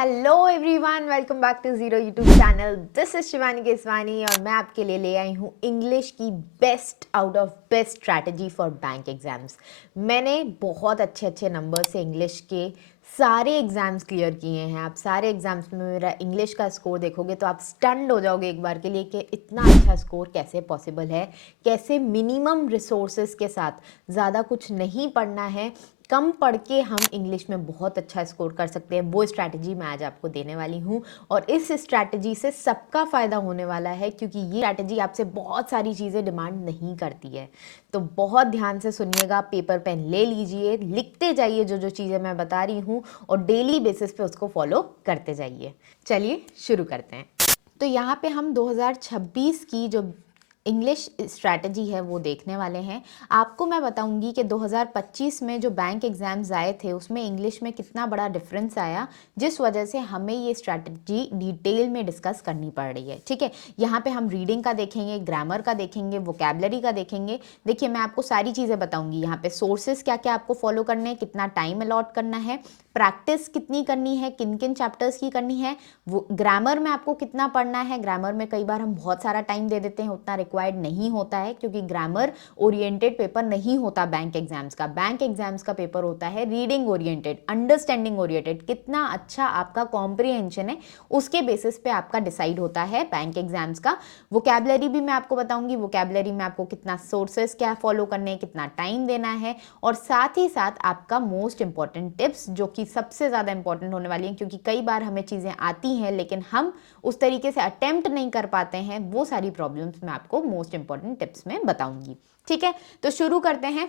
Hello everyone, welcome back to zero YouTube channel. This is Shivani Keswani और मैं आपके लिए ले आई हूँ इंग्लिश की best out of best strategy for bank exams. मैंने बहुत अच्छे अच्छे नंबर से इंग्लिश के सारे एग्जाम्स क्लियर किए हैं। आप सारे एग्जाम्स में मेरा इंग्लिश का स्कोर देखोगे तो आप स्टन्ड हो जाओगे एक बार के लिए कि इतना अच्छा स्कोर कैसे पॉसिबल है, कैसे मिनिमम रिसोर्सेज के साथ, ज़्यादा कुछ नहीं पढ़ना है, कम पढ़ के हम इंग्लिश में बहुत अच्छा स्कोर कर सकते हैं। वो स्ट्रैटेजी मैं आज आपको देने वाली हूँ और इस स्ट्रैटेजी से सबका फ़ायदा होने वाला है क्योंकि ये स्ट्रैटेजी आपसे बहुत सारी चीज़ें डिमांड नहीं करती है। तो बहुत ध्यान से सुनिएगा, पेपर पेन ले लीजिए, लिखते जाइए जो जो चीज़ें मैं बता रही हूँ और डेली बेसिस पे उसको फॉलो करते जाइए। चलिए शुरू करते हैं। तो यहाँ पे हम 2026 की जो इंग्लिश स्ट्रैटेजी है वो देखने वाले हैं। आपको मैं बताऊंगी कि 2025 में जो बैंक एग्ज़ाम्स आए थे उसमें इंग्लिश में कितना बड़ा डिफरेंस आया, जिस वजह से हमें ये स्ट्रैटेजी डिटेल में डिस्कस करनी पड़ रही है। ठीक है, यहाँ पे हम रीडिंग का देखेंगे, ग्रामर का देखेंगे, वोकैबलरी का देखेंगे। देखिए, मैं आपको सारी चीज़ें बताऊंगी। यहाँ पे सोर्सेज क्या क्या आपको फॉलो करने हैं, कितना टाइम अलॉट करना है, प्रैक्टिस कितनी करनी है, किन किन चैप्टर्स की करनी है, वो ग्रामर में आपको कितना पढ़ना है। ग्रामर में कई बार हम बहुत सारा टाइम दे देते हैं, उतना रिक्वायर्ड नहीं होता है क्योंकि ग्रामर ओरिएंटेड पेपर नहीं होता बैंक एग्जाम्स का। बैंक एग्जाम्स का पेपर होता है रीडिंग ओरिएंटेड, अंडरस्टैंडिंग ओरिएंटेड। कितना अच्छा आपका कॉम्प्रिहेंशन है उसके बेसिस पे आपका डिसाइड होता है बैंक एग्जाम्स का। वोकैबलरी भी मैं आपको बताऊंगी, वोकैबलरी में आपको कितना सोर्सेस क्या फॉलो करने हैं, कितना टाइम देना है, और साथ ही साथ आपका मोस्ट इंपॉर्टेंट टिप्स जो कि सबसे ज़्यादा इंपॉर्टेंट होने वाली हैं क्योंकि कई बार हमें चीज़ें आती हैं लेकिन हम उस तरीके से अटेम्प्ट नहीं कर पाते हैं। वो सारी प्रॉब्लम्स मैं आपको मोस्ट इंपॉर्टेंट टिप्स में बताऊंगी। ठीक है, तो शुरू करते हैं।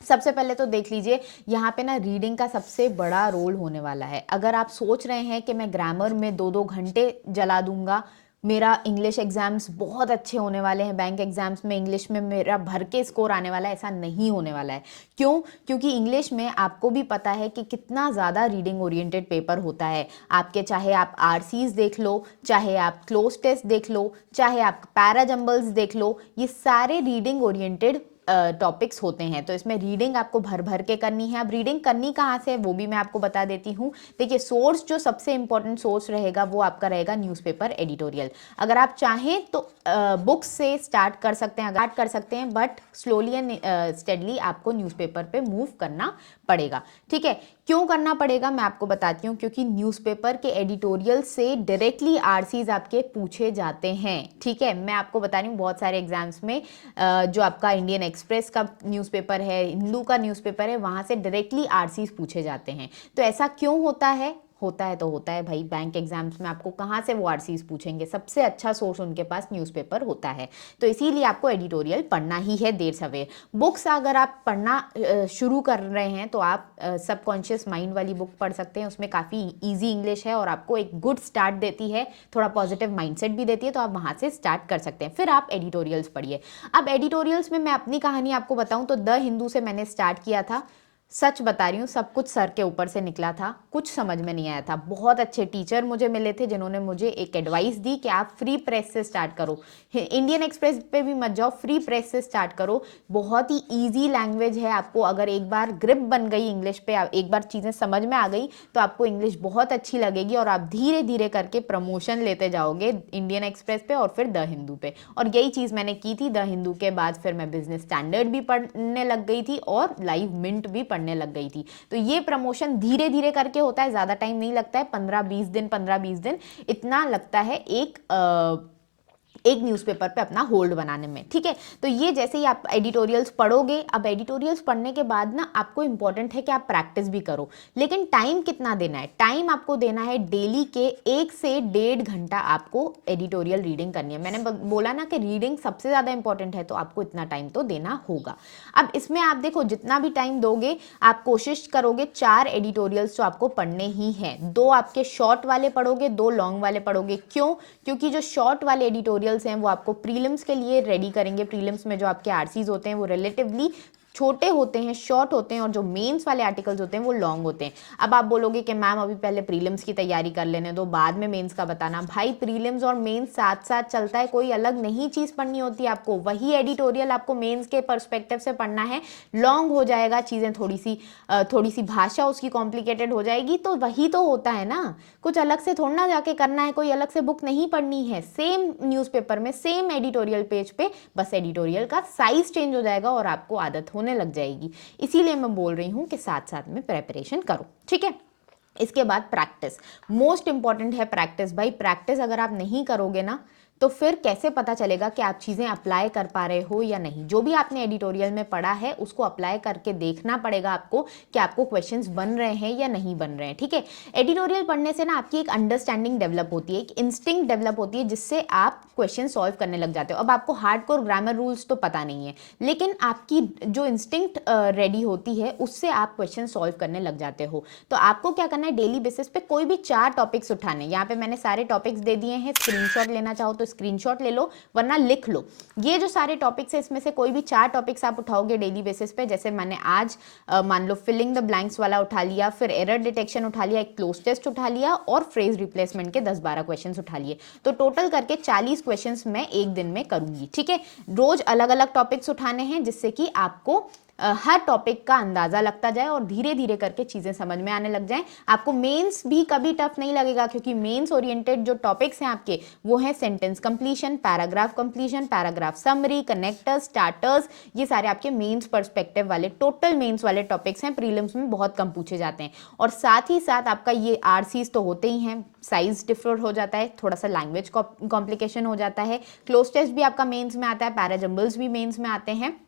सबसे पहले तो देख लीजिए, यहाँ पे ना रीडिंग का सबसे बड़ा रोल होने वाला है। अगर आप सोच रहे हैं कि मैं ग्रामर में 2-2 घंटे जला दूंगा, मेरा इंग्लिश एग्जाम्स बहुत अच्छे होने वाले हैं, बैंक एग्जाम्स में इंग्लिश में मेरा भर के स्कोर आने वाला है, ऐसा नहीं होने वाला है। क्यों? क्योंकि इंग्लिश में आपको भी पता है कि कितना ज़्यादा रीडिंग ओरिएंटेड पेपर होता है। आपके चाहे आप आरसीज देख लो, चाहे आप क्लोज टेस्ट देख लो, चाहे आप पैरा जंबल्स देख लो, ये सारे रीडिंग ओरिएंटेड टॉपिक्स होते हैं। तो इसमें रीडिंग आपको भर भर के करनी है। अब रीडिंग करनी कहाँ से है वो भी मैं आपको बता देती हूँ। देखिए, सोर्स जो सबसे इंपॉर्टेंट सोर्स रहेगा वो आपका रहेगा न्यूज़पेपर एडिटोरियल। अगर आप चाहें तो बुक्स से स्टार्ट कर सकते हैं, बट स्लोली एंड स्टेडली आपको न्यूज़पेपर पे मूव करना पड़ेगा। ठीक है, क्यों करना पड़ेगा मैं आपको बताती हूँ। क्योंकि न्यूज़पेपर के एडिटोरियल से डायरेक्टली आरसीज आपके पूछे जाते हैं। ठीक है, मैं आपको बता रही हूँ बहुत सारे एग्जाम्स में जो आपका इंडियन एक्सप्रेस का न्यूज़पेपर है, हिंदू का न्यूज़पेपर है, वहाँ से डायरेक्टली आरसीज पूछे जाते हैं। तो ऐसा क्यों होता है? होता है तो होता है भाई, बैंक एग्जाम्स में आपको कहाँ से वो आरसीज पूछेंगे? सबसे अच्छा सोर्स उनके पास न्यूज़पेपर होता है। तो इसीलिए आपको एडिटोरियल पढ़ना ही है देर सवेर। बुक्स अगर आप पढ़ना शुरू कर रहे हैं तो आप सबकॉन्शियस माइंड वाली बुक पढ़ सकते हैं। उसमें काफ़ी ईजी इंग्लिश है और आपको एक गुड स्टार्ट देती है, थोड़ा पॉजिटिव माइंडसेट भी देती है, तो आप वहाँ से स्टार्ट कर सकते हैं। फिर आप एडिटोरियल्स पढ़िए। अब एडिटोरियल्स में मैं अपनी कहानी आपको बताऊं तो द हिंदू से मैंने स्टार्ट किया था। सच बता रही हूँ, सब कुछ सर के ऊपर से निकला था, कुछ समझ में नहीं आया था। बहुत अच्छे टीचर मुझे मिले थे जिन्होंने मुझे एक एडवाइस दी कि आप फ्री प्रेस से स्टार्ट करो, इंडियन एक्सप्रेस पे भी मत जाओ, फ्री प्रेस से स्टार्ट करो। बहुत ही ईजी लैंग्वेज है। आपको अगर एक बार ग्रिप बन गई इंग्लिश पे, एक बार चीज़ें समझ में आ गई तो आपको इंग्लिश बहुत अच्छी लगेगी और आप धीरे धीरे करके प्रमोशन लेते जाओगे इंडियन एक्सप्रेस पे और फिर द हिंदू पे। और यही चीज़ मैंने की थी। द हिंदू के बाद फिर मैं बिजनेस स्टैंडर्ड भी पढ़ने लग गई थी और लाइव मिंट भी पढ़ने लग गई थी। तो ये प्रमोशन धीरे धीरे करके होता है, ज़्यादा टाइम नहीं लगता है। 15-20 दिन इतना लगता है एक न्यूज़पेपर पे अपना होल्ड बनाने में। ठीक है, तो ये जैसे ही आप एडिटोरियल्स पढ़ोगे, अब एडिटोरियल्स पढ़ने के बाद ना आपको इंपॉर्टेंट है कि आप प्रैक्टिस भी करो। लेकिन टाइम कितना देना है? टाइम आपको देना है डेली के 1 से 1.5 घंटा आपको एडिटोरियल रीडिंग करनी है। मैंने बोला ना कि रीडिंग सबसे ज़्यादा इंपॉर्टेंट है, तो आपको इतना टाइम तो देना होगा। अब इसमें आप देखो, जितना भी टाइम दोगे आप कोशिश करोगे 4 एडिटोरियल्स तो आपको पढ़ने ही हैं। 2 आपके शॉर्ट वाले पढ़ोगे, 2 लॉन्ग वाले पढ़ोगे। क्यों? क्योंकि जो शॉर्ट वाले एडिटोरियल्स हैं वो आपको प्रीलिम्स के लिए रेडी करेंगे। प्रीलिम्स में जो आपके आरसीज होते हैं वो रिलेटिवली छोटे होते हैं, शॉर्ट होते हैं, और जो मेंस वाले आर्टिकल्स होते हैं वो लॉन्ग होते हैं। अब आप बोलोगे कि मैम अभी पहले प्रीलिम्स की तैयारी कर लेने दो, बाद में मेंस का बताना। भाई प्रीलिम्स और मेंस साथ साथ चलता है, कोई अलग नहीं चीज़ पढ़नी होती है आपको। वही एडिटोरियल आपको मेंस के पर्सपेक्टिव से पढ़ना है, लॉन्ग हो जाएगा, चीज़ें थोड़ी सी भाषा उसकी कॉम्प्लिकेटेड हो जाएगी, तो वही तो होता है ना। कुछ अलग से थोड़ा ना जाके करना है, कोई अलग से बुक नहीं पढ़नी है। सेम न्यूज़पेपर में, सेम एडिटोरियल पेज पे, बस एडिटोरियल का साइज चेंज हो जाएगा और आपको आदत होने लग जाएगी। इसीलिए मैं बोल रही हूँ कि साथ साथ में प्रेपरेशन करो, ठीक है। इसके बाद प्रैक्टिस, मोस्ट इंपॉर्टेंट है प्रैक्टिस। भाई प्रैक्टिस अगर आप नहीं करोगे ना, तो फिर कैसे पता चलेगा कि आप चीज़ें अप्लाई कर पा रहे हो या नहीं। जो भी आपने एडिटोरियल में पढ़ा है उसको अप्लाई करके देखना पड़ेगा आपको कि आपको क्वेश्चंस बन रहे हैं या नहीं बन रहे हैं, ठीक है। एडिटोरियल पढ़ने से ना आपकी एक अंडरस्टैंडिंग डेवलप होती है, एक इंस्टिंक्ट डेवलप होती है, जिससे आप क्वेश्चन सॉल्व करने लग जाते हो। अब आपको हार्डकोर ग्रामर रूल्स तो पता नहीं है, लेकिन आपकी जो इंस्टिंक्ट रेडी होती है उससे आप क्वेश्चन सॉल्व करने लग जाते हो। तो आपको क्या करना है, डेली बेसिस पे कोई भी 4 टॉपिक्स उठाने। यहाँ पे मैंने सारे टॉपिक्स दे दिए हैं, स्क्रीनशॉट लेना चाहो तो स्क्रीनशॉट ले लो, वरना लिख लो। ये जो सारे टॉपिक्स है, इसमें से कोई भी 4 टॉपिक्स आप उठाओगे डेली बेसिस पे। जैसे मैंने आज मान लो फिलिंग द ब्लैंक्स वाला उठा लिया, फिर एरर डिटेक्शन उठा लिया, एक क्लोज टेस्ट उठा लिया, और फ्रेज रिप्लेसमेंट के 10-12 क्वेश्चंस उठा लिए। तो टोटल करके 40 क्वेश्चंस मैं एक दिन में करूंगी, ठीक है। रोज अलग अलग टॉपिक्स उठाने हैं, जिससे कि आपको हर टॉपिक का अंदाजा लगता जाए और धीरे धीरे करके चीजें समझ में आने लग जाएं। आपको मेंस भी कभी टफ नहीं लगेगा, क्योंकि मेंस ओरिएंटेड जो टॉपिक्स हैं आपके, वो हैं sentence completion, paragraph completion, paragraph summary, connectors, starters. ये सारे आपके मेंस पर्सपेक्टिव वाले, टोटल मेंस वाले टॉपिक्स हैं। प्रीलिम्स में बहुत कम पूछे जाते हैं। और साथ ही साथ आपका ये आरसीज तो होते ही हैं, साइज डिफर हो जाता है, थोड़ा सा लैंग्वेज कॉम्प्लिकेशन हो जाता है, क्लोज टेस्ट भी आपका मेंस में आता है, पैराजम्बल्स भी मेंस में आते हैं।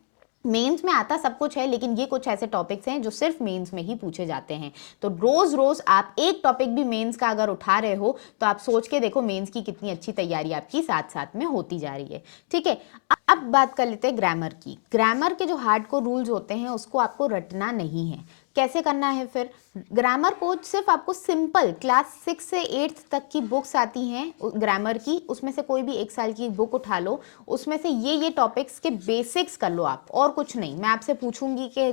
मेंस में आता सब कुछ है, लेकिन ये कुछ ऐसे टॉपिक्स हैं जो सिर्फ मेंस में ही पूछे जाते हैं। तो रोज रोज आप एक टॉपिक भी मेंस का अगर उठा रहे हो, तो आप सोच के देखो मेंस की कितनी अच्छी तैयारी आपकी साथ साथ में होती जा रही है, ठीक है। अब बात कर लेते हैं ग्रामर की। ग्रामर के जो हार्डकोर रूल्स होते हैं उसको आपको रटना नहीं है। कैसे करना है फिर? ग्रामर को सिर्फ आपको सिंपल क्लास 6 से 8 तक की बुक्स आती हैं ग्रामर की, उसमें से कोई भी 1 साल की बुक उठा लो, उसमें से ये टॉपिक्स के बेसिक्स कर लो आप, और कुछ नहीं। मैं आपसे पूछूंगी कि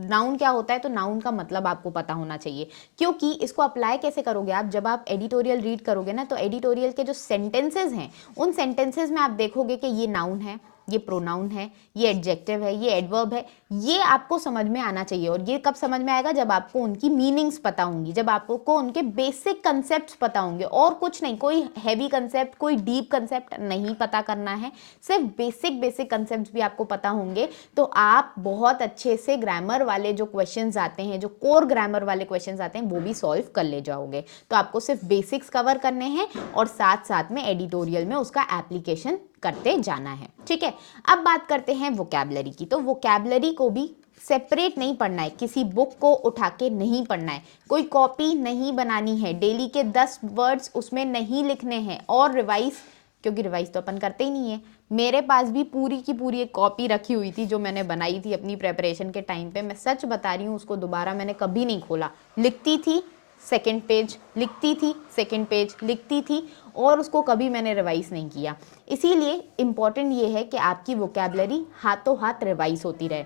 नाउन क्या होता है, तो नाउन का मतलब आपको पता होना चाहिए, क्योंकि इसको अप्लाई कैसे करोगे आप, जब आप एडिटोरियल रीड करोगे ना, तो एडिटोरियल के जो सेंटेंसेज हैं, उन सेंटेंसेज में आप देखोगे कि ये नाउन है, ये प्रोनाउन है, ये एडजेक्टिव है, ये एडवर्ब है। ये आपको समझ में आना चाहिए। और ये कब समझ में आएगा? जब आपको उनकी मीनिंग्स पता होंगी, जब आपको उनके बेसिक कंसेप्ट्स पता होंगे, और कुछ नहीं। कोई हैवी कंसेप्ट, कोई डीप कंसेप्ट नहीं पता करना है, सिर्फ बेसिक बेसिक कंसेप्ट्स भी आपको पता होंगे, तो आप बहुत अच्छे से ग्रामर वाले जो क्वेश्चंस आते हैं, जो कोर ग्रामर वाले क्वेश्चंस आते हैं, वो भी सॉल्व कर ले जाओगे। तो आपको सिर्फ बेसिक्स कवर करने हैं, और साथ साथ में एडिटोरियल में उसका एप्लीकेशन करते जाना है, ठीक है। अब बात करते हैं वोकैबुलरी की। तो वोकैबुलरी को भी सेपरेट नहीं पढ़ना है, किसी बुक को उठा के नहीं पढ़ना है, कोई कॉपी नहीं बनानी है, डेली के 10 वर्ड्स उसमें नहीं लिखने हैं, और रिवाइज, क्योंकि रिवाइज तो अपन करते ही नहीं है। मेरे पास भी पूरी की पूरी एक कॉपी रखी हुई थी जो मैंने बनाई थी अपनी प्रेपरेशन के टाइम पे। मैं सच बता रही हूँ, उसको दोबारा मैंने कभी नहीं खोला। लिखती थी, सेकंड पेज लिखती थी, सेकंड पेज लिखती थी, और उसको कभी मैंने रिवाइज नहीं किया। इसीलिए इम्पॉर्टेंट ये है कि आपकी वोकैबुलरी हाथों हाथ रिवाइज होती रहे।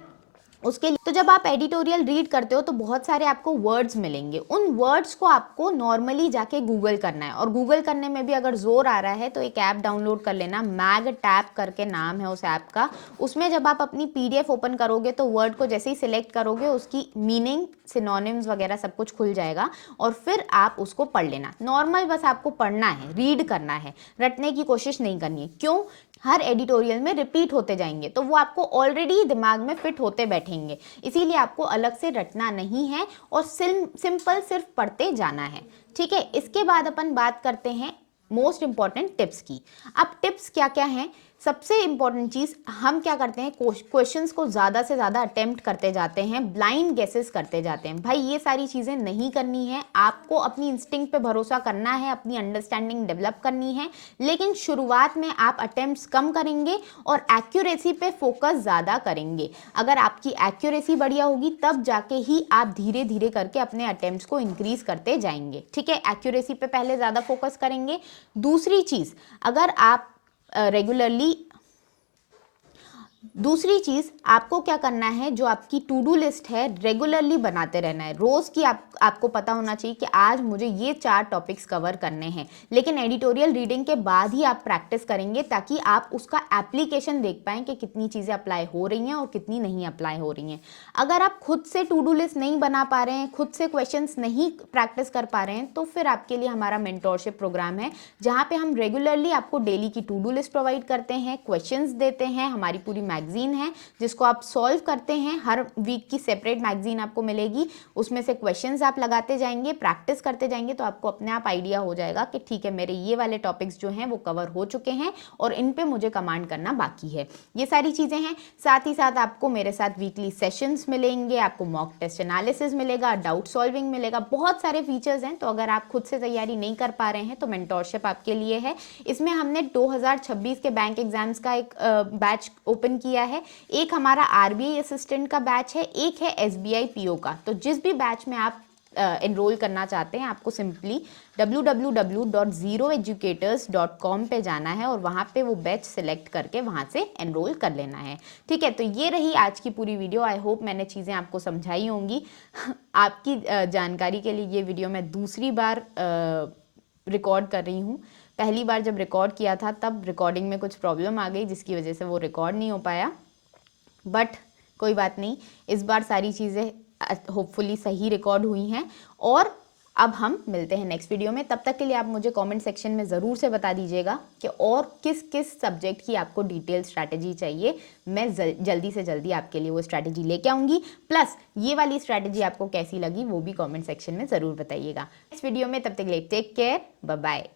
उसके लिए तो जब आप एडिटोरियल रीड करते हो तो बहुत सारे आपको वर्ड्स मिलेंगे। उन वर्ड्स को आपको नॉर्मली जाके गूगल करना है, और गूगल करने में भी अगर जोर आ रहा है तो एक ऐप डाउनलोड कर लेना, मैग टैप करके नाम है उस ऐप का। उसमें जब आप अपनी पीडीएफ ओपन करोगे तो वर्ड को जैसे ही सिलेक्ट करोगे, उसकी मीनिंग, सिनोनिम्स वगैरह सब कुछ खुल जाएगा, और फिर आप उसको पढ़ लेना। नॉर्मल बस आपको पढ़ना है, रीड करना है, रटने की कोशिश नहीं करनी है। क्यों? हर एडिटोरियल में रिपीट होते जाएंगे, तो वो आपको ऑलरेडी दिमाग में फिट होते बैठेंगे। इसीलिए आपको अलग से रटना नहीं है, और सिंपल सिर्फ पढ़ते जाना है, ठीक है। इसके बाद अपन बात करते हैं मोस्ट इंपॉर्टेंट टिप्स की। अब टिप्स क्या क्या हैं? सबसे इंपॉर्टेंट चीज, हम क्या करते हैं, क्वेश्चंस को ज्यादा से ज्यादा अटेम्प्ट करते जाते हैं, ब्लाइंड गेसेस करते जाते हैं। भाई ये सारी चीजें नहीं करनी है, आपको अपनी इंस्टिंक्ट पे भरोसा करना है, अपनी अंडरस्टैंडिंग डेवलप करनी है। लेकिन शुरुआत में आप अटेम्प्ट्स कम करेंगे और एक्यूरेसी पे फोकस ज्यादा करेंगे। अगर आपकी एक्यूरेसी बढ़िया होगी, तब जाके ही आप धीरे धीरे करके अपने अटेम्प्ट्स को इंक्रीज करते जाएंगे, ठीक है। एक्यूरेसी पे पहले ज्यादा फोकस करेंगे। दूसरी चीज, अगर आप रेगुलरली दूसरी चीज़ आपको क्या करना है, जो आपकी टू डू लिस्ट है रेगुलरली बनाते रहना है। रोज़ की आपको पता होना चाहिए कि आज मुझे ये 4 टॉपिक्स कवर करने हैं, लेकिन एडिटोरियल रीडिंग के बाद ही आप प्रैक्टिस करेंगे ताकि आप उसका एप्लीकेशन देख पाएँ कि कितनी चीज़ें अप्लाई हो रही हैं और कितनी नहीं अप्लाई हो रही हैं। अगर आप खुद से टू डू लिस्ट नहीं बना पा रहे हैं, खुद से क्वेश्चंस नहीं प्रैक्टिस कर पा रहे हैं, तो फिर आपके लिए हमारा मेंटोरशिप प्रोग्राम है, जहाँ पे हम रेगुलरली आपको डेली की टू डू लिस्ट प्रोवाइड करते हैं, क्वेश्चंस देते हैं, हमारी पूरी मैगजीन है जिसको आप सॉल्व करते हैं। हर वीक की सेपरेट मैगजीन आपको मिलेगी, उसमें से क्वेश्चंस आप लगाते जाएंगे, प्रैक्टिस करते जाएंगे, तो आपको अपने आप आइडिया हो जाएगा कि ठीक है, मेरे ये वाले टॉपिक्स जो हैं वो कवर हो चुके हैं और इन पे मुझे कमांड करना बाकी है। ये सारी चीज़ें हैं। साथ ही साथ आपको मेरे साथ वीकली सेशंस मिलेंगे, आपको मॉक टेस्ट एनालिसिस मिलेगा, डाउट सॉल्विंग मिलेगा, बहुत सारे फीचर्स हैं। तो अगर आप खुद से तैयारी नहीं कर पा रहे हैं तो मेंटोरशिप आपके लिए है। इसमें हमने 2026 के बैंक एग्जाम्स का एक बैच ओपन किया है। एक हमारा आरबीआई असिस्टेंट का बैच है, एक है एसबीआई पीओ का। तो जिस भी बैच में आप एनरोल करना चाहते हैं, आपको सिंपली www.zeroeducators.com पे जाना है और वहाँ पे वो बैच सिलेक्ट करके वहाँ से एनरोल कर लेना है। ठीक है, तो ये रही आज की पूरी वीडियो। आई होप मैंने चीज़ें आपको समझाई होंगी। आपकी जानकारी के लिए ये वीडियो मैं दूसरी बार रिकॉर्ड कर रही हूँ। पहली बार जब रिकॉर्ड किया था तब रिकॉर्डिंग में कुछ प्रॉब्लम आ गई, जिसकी वजह से वो रिकॉर्ड नहीं हो पाया, बट कोई बात नहीं, इस बार सारी चीज़ें होपफुली सही रिकॉर्ड हुई हैं। और अब हम मिलते हैं नेक्स्ट वीडियो में। तब तक के लिए आप मुझे कमेंट सेक्शन में ज़रूर से बता दीजिएगा कि और किस किस सब्जेक्ट की आपको डिटेल स्ट्रैटेजी चाहिए। मैं जल्दी से जल्दी आपके लिए वो स्ट्रैटेजी लेके आऊँगी। प्लस ये वाली स्ट्रैटेजी आपको कैसी लगी वो भी कमेंट सेक्शन में ज़रूर बताइएगा। इस वीडियो में तब तक के लिए टेक केयर, बाय बाय।